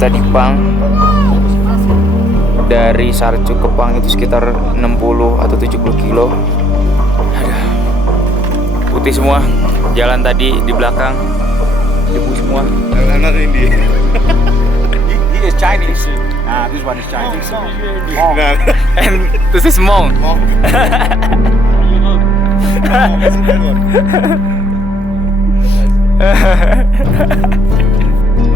Kita di Pang. Dari Sarcu ke Pang itu sekitar 60 atau 70 kilo. Aduh. Putih semua. Jalan tadi di belakang debu semua. Not Indian. He is Chinese. Nah, this one is Chinese. Nah, And this is Hmong.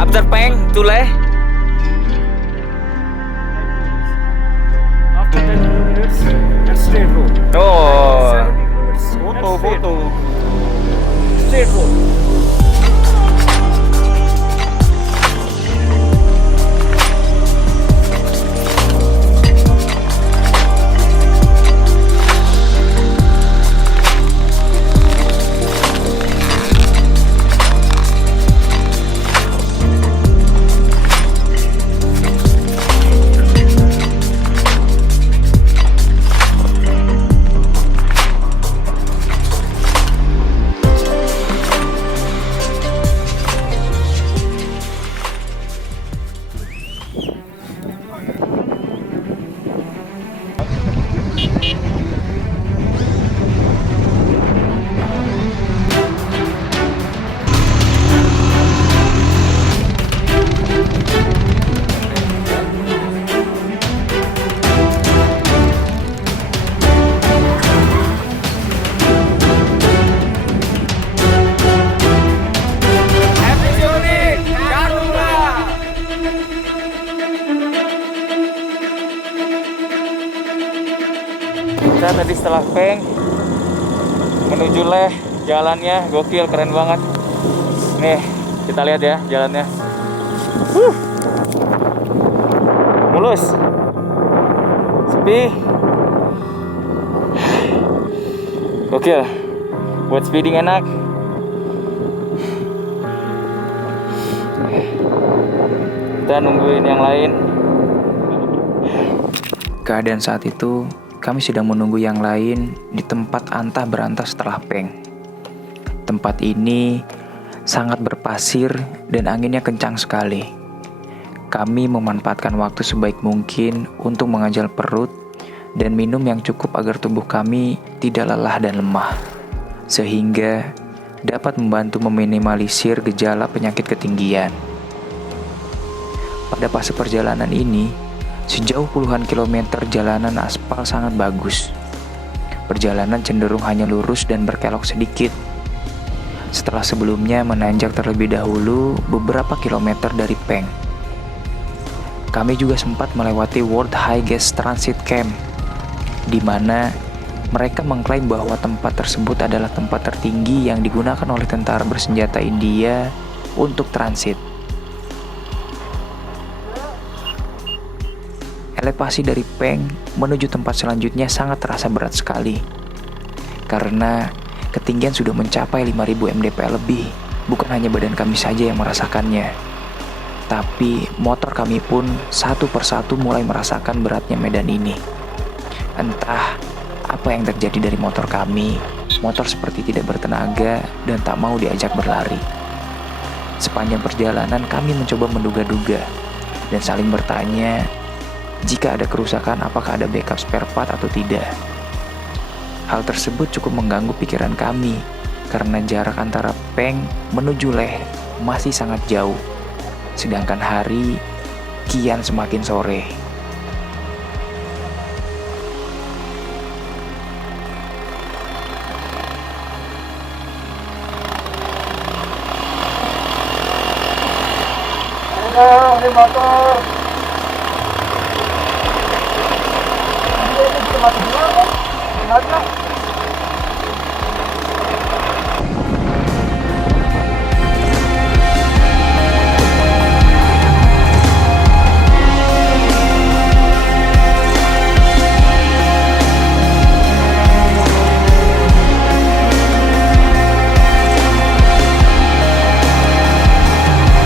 After Peng, Tule. After 10 kilometers, that's straight road. Oh. 70 kilometers. Foto. Straight road. Kita tadi setelah Peng menuju Leh, jalannya gokil, keren banget. Nih, kita lihat ya jalannya. Mulus. Sepi. Gokil. Buat speeding enak. Kita nungguin yang lain. Keadaan saat itu kami sedang menunggu yang lain di tempat antah berantah setelah Peng. Tempat ini sangat berpasir dan anginnya kencang sekali. Kami memanfaatkan waktu sebaik mungkin untuk mengajal perut dan minum yang cukup agar tubuh kami tidak lelah dan lemah, sehingga dapat membantu meminimalisir gejala penyakit ketinggian. Pada fase perjalanan ini, sejauh puluhan kilometer jalanan aspal sangat bagus. Perjalanan cenderung hanya lurus dan berkelok sedikit. Setelah sebelumnya menanjak terlebih dahulu beberapa kilometer dari Peng. Kami juga sempat melewati World Highest Transit Camp, di mana mereka mengklaim bahwa tempat tersebut adalah tempat tertinggi yang digunakan oleh tentara bersenjata India untuk transit. Elevasi dari Peng menuju tempat selanjutnya sangat terasa berat sekali. Karena ketinggian sudah mencapai 5000 mdpl lebih. Bukan hanya badan kami saja yang merasakannya. Tapi motor kami pun satu persatu mulai merasakan beratnya medan ini. Entah apa yang terjadi dari motor kami. Motor seperti tidak bertenaga dan tak mau diajak berlari. Sepanjang perjalanan kami mencoba menduga-duga dan saling bertanya jika ada kerusakan apakah ada backup spare part atau tidak. Hal tersebut cukup mengganggu pikiran kami karena jarak antara Peng menuju Leh masih sangat jauh. Sedangkan hari kian semakin sore. Ini motor.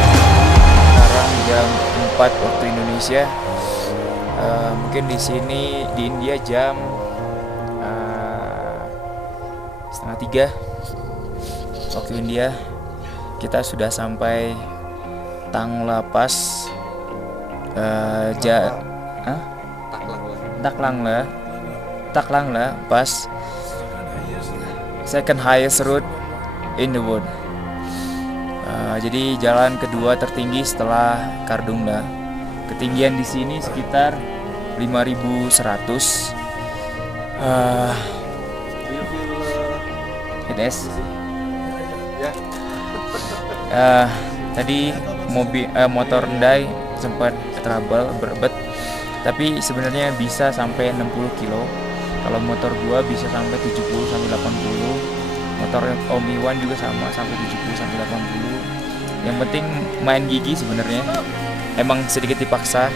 Sekarang jam 4 waktu Indonesia. Mungkin di sini di India jam 2:30 waktu India. Kita sudah sampai Tangla Pass Hah? Taklang lah pas second highest route in the world. Jadi jalan kedua tertinggi setelah Kardung lah. Ketinggian di sini sekitar 5.100. It is. Tadi motor Hyundai sempat trouble berebet, tapi sebenarnya bisa sampai 60 kilo. Kalau motor gua bisa sampai 70 sampai 80. Motor Om Iwan juga sama sampai 70 sampai 80. Yang penting main gigi sebenarnya. Emang sedikit dipaksa.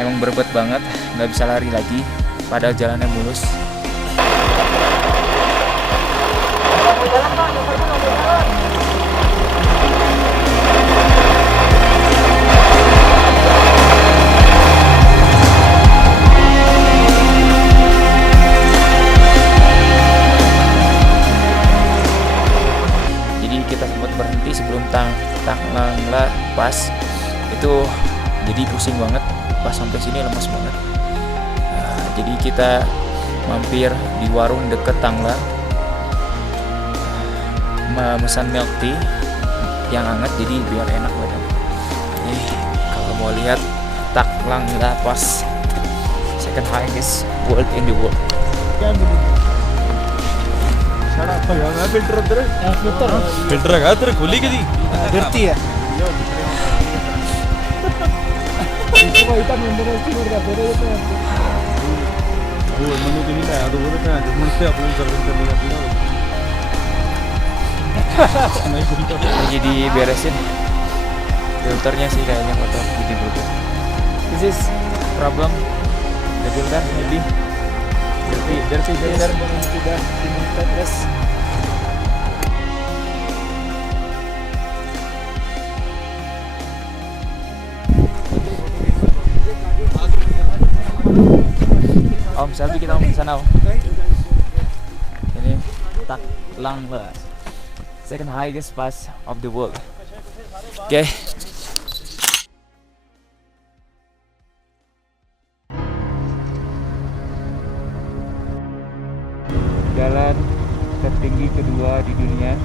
Emang berebet banget, nggak bisa lari lagi. Padahal jalannya mulus. Kita sempat berhenti sebelum Taklangla pas itu, jadi pusing banget pas sampai sini, lemas banget. Jadi kita mampir di warung deket Tangla, memesan milk tea yang hangat jadi biar enak badan. Nih kalau mau lihat Taklangla pas second highest world in the world. Filter है तेरे खोली कदी गिरती है वो मनु के नहीं लाया तो वो क्या है मुझसे अपने सर्विस करने का पूरा Jadi beresin filternya sih kayaknya kotor, jadi berubah. This is problem the filter maybe dirty filter tidak dimontes. Om selfie kita di sana Om. Ini Taklangla, second highest pass of the world. Oke. Jalan tertinggi kedua di dunia,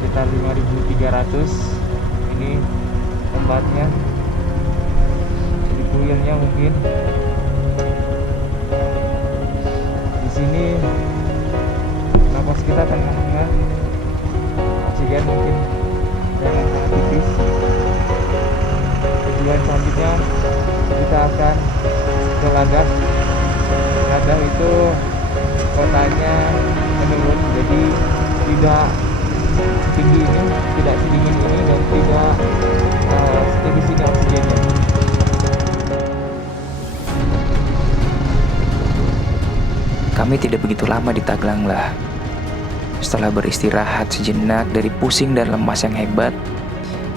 sekitar 5.300. Ini tempatnya, di kuilnya mungkin. Di sini napas kita tenang, oksigen mungkin sangat tipis. Tujuan selanjutnya kita akan ke Ladakh. Ladakh itu kotanya menurun, jadi tidak tinggi ini, tidak sedingin ini, dan tidak setinggi sini oksigennya. Kami tidak begitu lama di Taklangla. Setelah beristirahat sejenak dari pusing dan lemas yang hebat,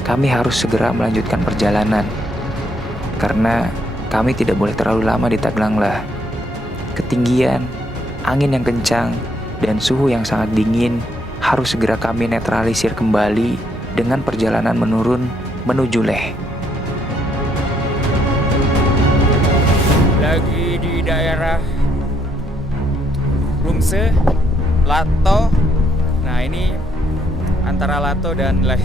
kami harus segera melanjutkan perjalanan. Karena kami tidak boleh terlalu lama di Taklangla. Ketinggian, angin yang kencang, dan suhu yang sangat dingin harus segera kami netralisir kembali dengan perjalanan menurun menuju Leh. Lagi di daerah Rungse, Lato. Nah ini antara Lato dan Leh.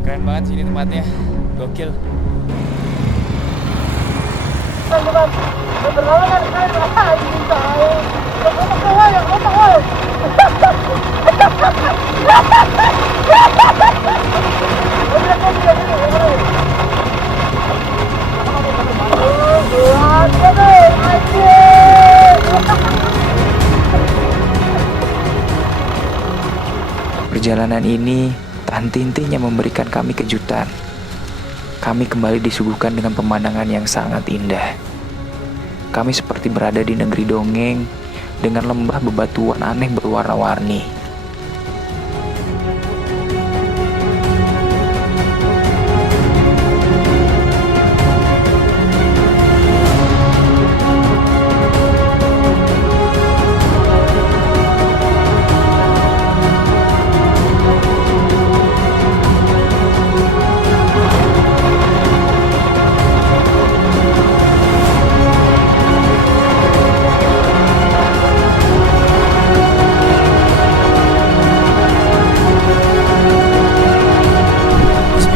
Keren banget sini tempatnya, gokil. Perjalanan ini tak henti-hentinya memberikan kami kejutan. Kami kembali disuguhkan dengan pemandangan yang sangat indah. Kami seperti berada di negeri dongeng dengan lembah bebatuan aneh berwarna-warni.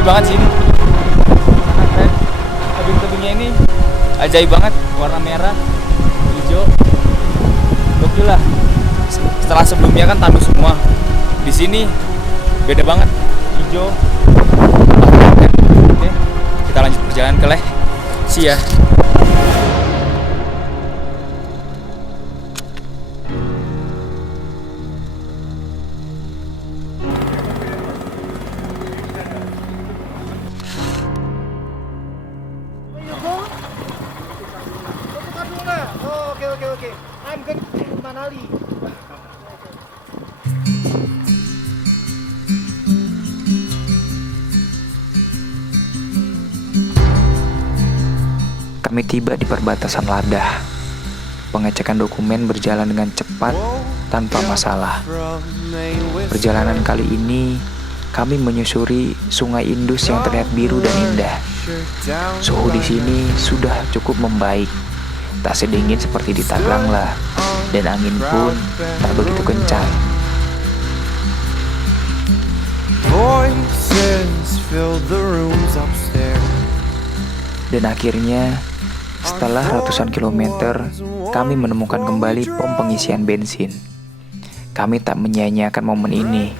banget sih ini. Sangat keren. Tebing-tebingnya ini ajaib banget, warna merah, hijau. Gokil lah. Setelah sebelumnya kan tandus semua. Di sini beda banget, hijau. Oke, kita lanjut perjalanan ke Leh. See ya. Okay. I'm going to Manali. Kami tiba di perbatasan Ladah. Pengecekan dokumen berjalan dengan cepat tanpa masalah. Perjalanan kali ini kami menyusuri Sungai Indus yang terlihat biru dan indah. Suhu di sini sudah cukup membaik. Tak sedingin seperti di Tangerang lah, dan angin pun tak begitu kencang. Dan akhirnya, setelah ratusan kilometer, kami menemukan kembali pom pengisian bensin. Kami tak menyia-nyiakan momen ini.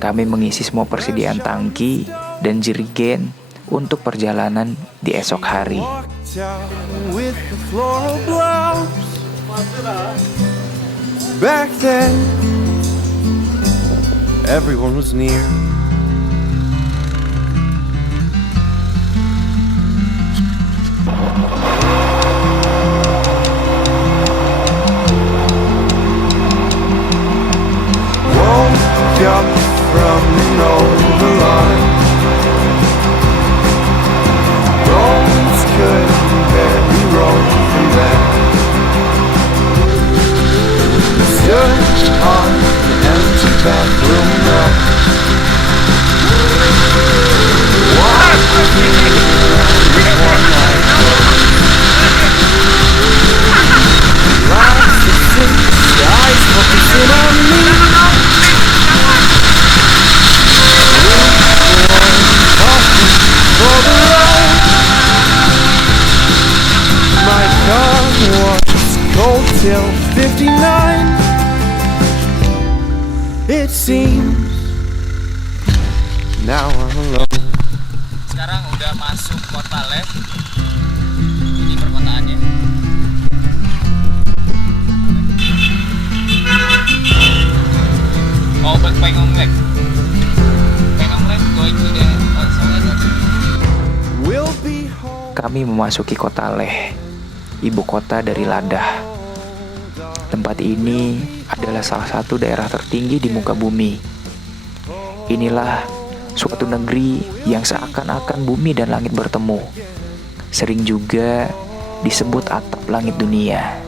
Kami mengisi semua persediaan tangki dan jerigen untuk perjalanan di esok hari. Back then, everyone was near. Woke up from an overline. Bones could barely roll from there. Stood on the empty bathroom rug. Lights of six eyes focusing on me. For the road, my car was cold till 59. It seems now I'm alone. Sekarang udah masuk kota Leh. Ini perkotaannya. Oh, Pengong Lek. Pengong Lek going to the We'll be home. Kami memasuki kota Leh, ibu kota dari Ladah. Tempat ini adalah salah satu daerah tertinggi di muka bumi. Inilah suatu negeri yang seakan-akan bumi dan langit bertemu. Sering juga disebut atap langit dunia.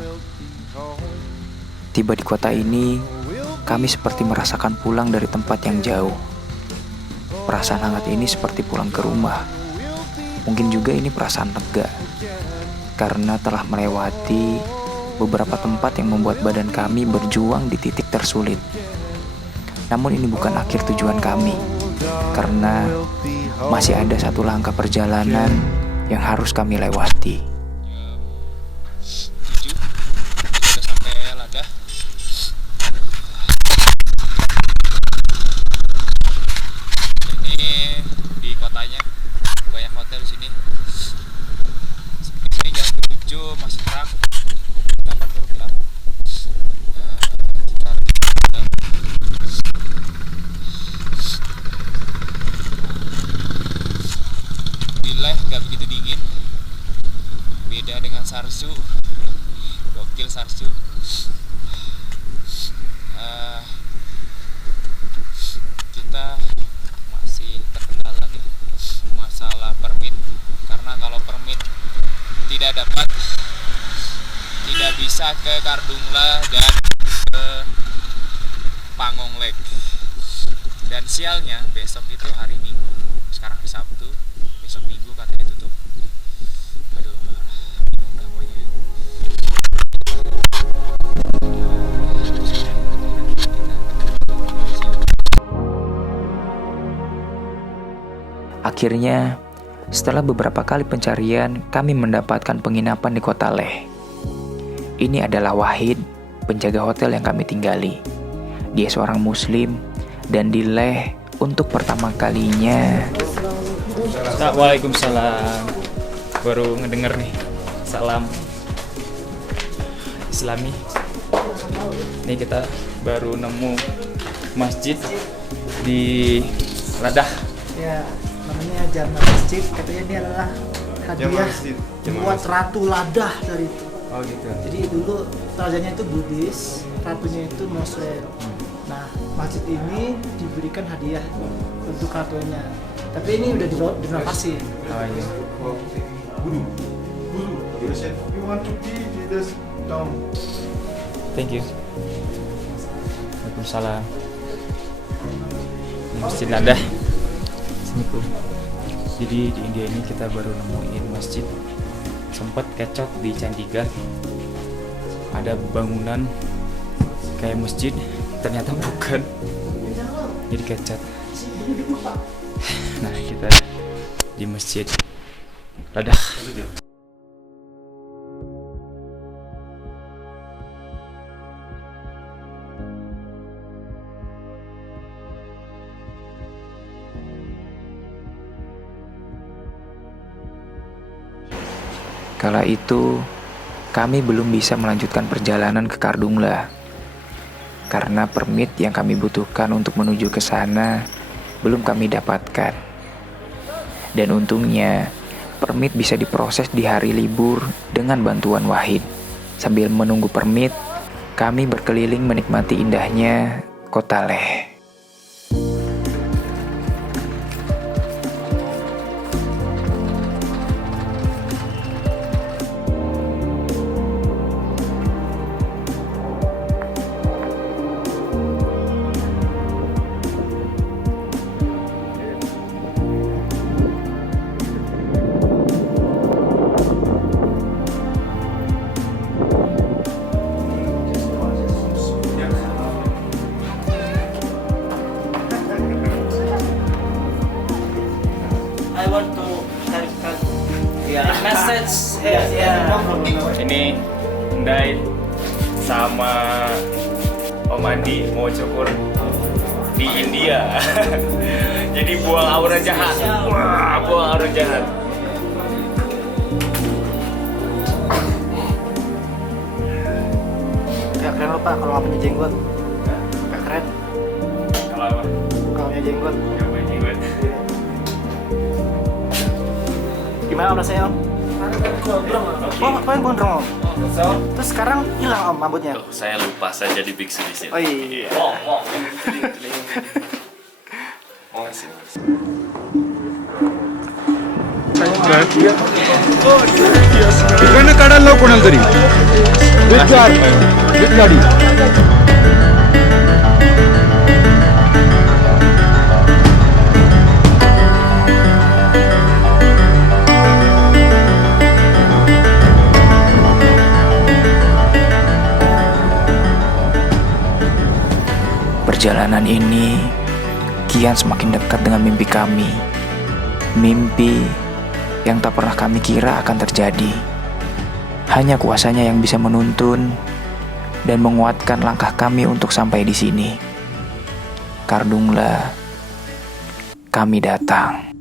Tiba di kota ini, kami seperti merasakan pulang dari tempat yang jauh. Perasaan hangat ini seperti pulang ke rumah. Mungkin juga ini perasaan lega, karena telah melewati beberapa tempat yang membuat badan kami berjuang di titik tersulit. Namun ini bukan akhir tujuan kami, karena masih ada satu langkah perjalanan yang harus kami lewati. 7 sudah sampai Ladah. Ini di kotanya banyak hotel di sini. Biasanya jam 7 masih terang, 8 baru gelap. Kita lebih gelap. Di Leh nggak begitu dingin, beda dengan Sarsu. Gokil Sarsu. Kita masih terkendala nih masalah permit, karena kalau permit tidak dapat, tidak bisa ke Kardungla dan ke Pangong Lake. Dan sialnya besok itu hari Minggu, sekarang hari Sabtu, besok Minggu katanya tutup. Aduh, bingung dah pokoknya. Akhirnya, setelah beberapa kali pencarian, kami mendapatkan penginapan di kota Leh. Ini adalah Wahid, penjaga hotel yang kami tinggali. Dia seorang muslim, dan di Leh untuk pertama kalinya. Waalaikumsalam. Baru ngedenger nih salam Islami. Ini kita baru nemu masjid di Ladah. Ya, namanya Jamal Masjid. Katanya ini adalah hadiah buat Ratu Ladah dari itu. Oh gitu. Jadi dulu rajanya itu Buddhis, ratunya itu Muslim. Nah, masjid ini diberikan hadiah untuk ratunya. Tapi ini udah direnovasi. Oh iya. You want to be this down. Thank you. Waalaikumsalam. Ini Masjid Ladah. Sini Bu. Jadi di India ini kita baru nemuin masjid. Sempat kecot di Chandigarh. Ada bangunan kayak masjid, ternyata bukan. Jadi kecot. Nah, kita di Masjid Ladah. Kala itu, kami belum bisa melanjutkan perjalanan ke Kardungla karena permit yang kami butuhkan untuk menuju ke sana belum kami dapatkan. Dan untungnya, permit bisa diproses di hari libur dengan bantuan Wahid. Sambil menunggu permit, kami berkeliling menikmati indahnya kota Leh. I want to typekan message here. Ini Ndai sama Om Andi mau cukur di India. Jadi buang aura jahat. Wah, buang aura jahat. Gak keren loh Pak kalau nggak punya jenggot. Gak keren Kalau apa? kalau punya jenggot. Yang punya jenggot. Gimana Om rasanya Om? Oh, kemarin gondrong Om. Terus sekarang hilang Om rambutnya. Saya lupa saya jadi biksu di sini. Oh iya. इकडनं काढायला लाव कोणाला तरी विथ गाडी Perjalanan ini kian semakin dekat dengan mimpi kami. Mimpi yang tak pernah kami kira akan terjadi. Hanya kuasanya yang bisa menuntun dan menguatkan langkah kami untuk sampai di sini. Kardungla, kami datang.